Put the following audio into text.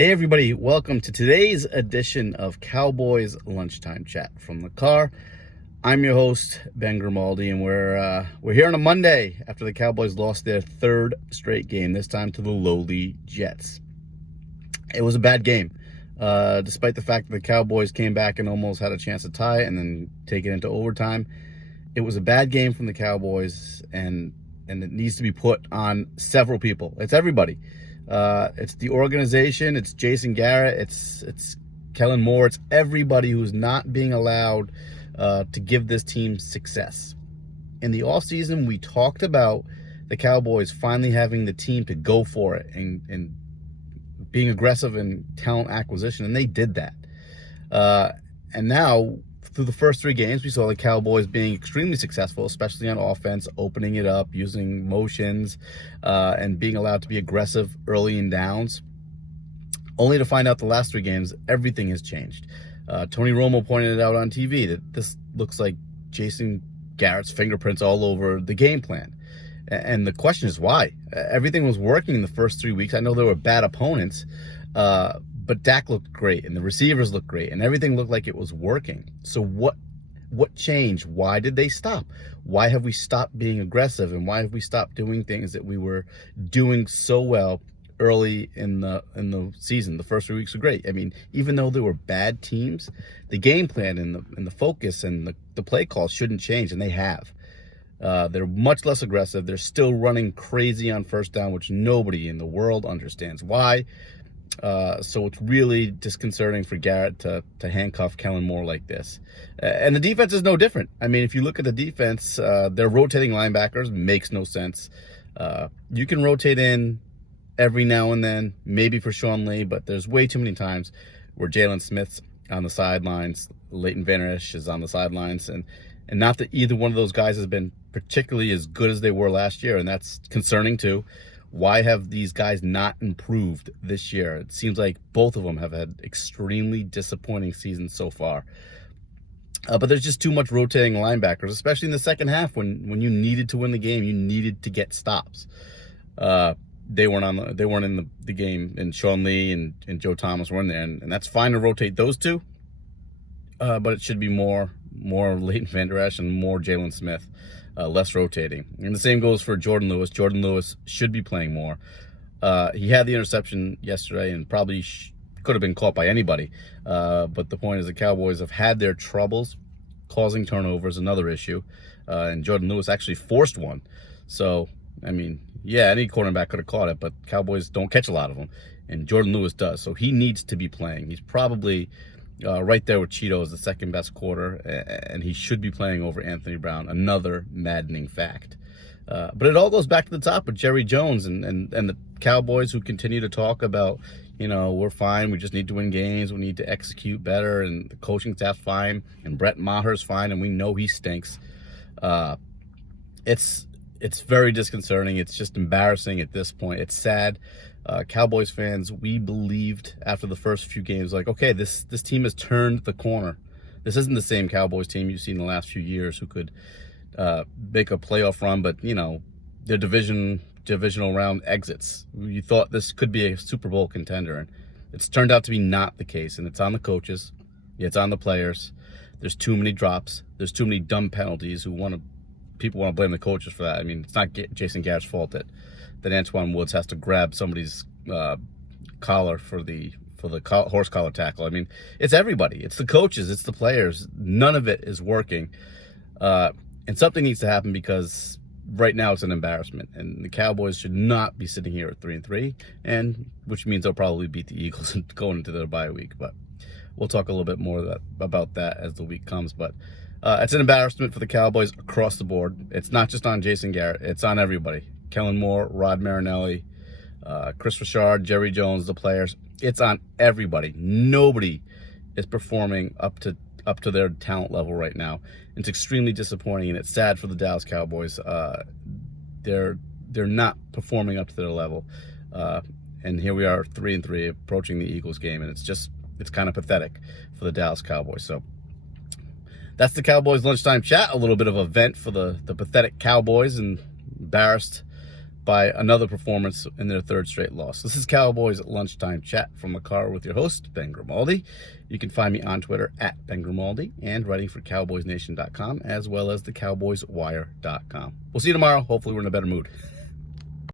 Hey everybody, welcome to today's edition of Cowboys Lunchtime Chat from the car. I'm your host, Ben Grimaldi, and we're here on a Monday after the Cowboys lost their third straight game, this time to the lowly Jets. It was a bad game, despite the fact that the Cowboys came back and almost had a chance to tie it and then take it into overtime. It was a bad game from the Cowboys, and it needs to be put on several people. It's everybody. It's the organization, it's Jason Garrett, it's Kellen Moore, it's everybody who's not being allowed to give this team success. In the offseason, we talked about the Cowboys finally having the team to go for it and being aggressive in talent acquisition, and they did that. And now, through the first three games, we saw the Cowboys being extremely successful, especially on offense, opening it up, using motions, and being allowed to be aggressive early in downs. Only to find out the last three games, everything has changed. Tony Romo pointed it out on TV that this looks like Jason Garrett's fingerprints all over the game plan. And the question is why? Everything was working in the first 3 weeks. I know there were bad opponents, but Dak looked great, and the receivers looked great, and everything looked like it was working. So what changed? Why did they stop? Why have we stopped being aggressive, and why have we stopped doing things that we were doing so well early in the season? The first 3 weeks were great. I mean, even though there were bad teams, the game plan and the focus and the play calls shouldn't change, and they have. They're much less aggressive. They're still running crazy on first down, which nobody in the world understands why. So it's really disconcerting for Garrett to handcuff Kellen Moore like this. And the defense is no different. I mean, if you look at the defense, they're rotating linebackers. Makes no sense. You can rotate in every now and then, maybe for Sean Lee, but there's way too many times where Jalen Smith's on the sidelines, Leighton Vander Esch is on the sidelines, and not that either one of those guys has been particularly as good as they were last year, and that's concerning too. Why have these guys not improved this year? It seems like both of them have had extremely disappointing seasons so far. But there's just too much rotating linebackers, especially in the second half when you needed to win the game, you needed to get stops. They weren't in the game, and Sean Lee and Joe Thomas were in there, and that's fine to rotate those two. But it should be more Leighton Vander Esch and more Jalen Smith. Less rotating. And the same goes for Jordan Lewis. Jordan Lewis should be playing more. He had the interception yesterday and probably could have been caught by anybody. But the point is the Cowboys have had their troubles causing turnovers, another issue. And Jordan Lewis actually forced one. So, I mean, yeah, any cornerback could have caught it, but Cowboys don't catch a lot of them. And Jordan Lewis does. So he needs to be playing. He's probably right there with Cheeto as the second best quarter, and he should be playing over Anthony Brown. Another maddening fact. But it all goes back to the top with Jerry Jones and the Cowboys, who continue to talk about, we're fine, we just need to win games, we need to execute better, and the coaching staff's fine, and Brett Maher's fine, and we know he stinks. It's very disconcerting. It's just embarrassing at this point. It's sad. Cowboys fans, we believed after the first few games, like, okay, this team has turned the corner. This isn't the same Cowboys team you've seen in the last few years who could make a playoff run, but, their divisional round exits. You thought this could be a Super Bowl contender, and it's turned out to be not the case, and it's on the coaches. It's on the players. There's too many drops. There's too many dumb penalties. People want to blame the coaches for that. I mean, it's not Jason Garrett's fault that Antwaun Woods has to grab somebody's collar for the horse collar tackle. I mean, it's everybody. It's the coaches. It's the players. None of it is working. And something needs to happen, because right now it's an embarrassment. And the Cowboys should not be sitting here at 3-3, and which means they'll probably beat the Eagles going into their bye week. But we'll talk a little bit more about that as the week comes. But it's an embarrassment for the Cowboys across the board. It's not just on Jason Garrett. It's on everybody. Kellen Moore, Rod Marinelli, Chris Richard, Jerry Jones, the players. It's on everybody. Nobody is performing up to their talent level right now. It's extremely disappointing, and it's sad for the Dallas Cowboys. They're not performing up to their level. And here we are, 3-3, approaching the Eagles game, and it's kind of pathetic for the Dallas Cowboys. So that's the Cowboys Lunchtime Chat. A little bit of a vent for the pathetic Cowboys, and embarrassed by another performance in their third straight loss. This is Cowboys Lunchtime Chat from the car with your host, Ben Grimaldi. You can find me on Twitter at Ben Grimaldi and writing for CowboysNation.com as well as thecowboyswire.com. We'll see you tomorrow. Hopefully we're in a better mood.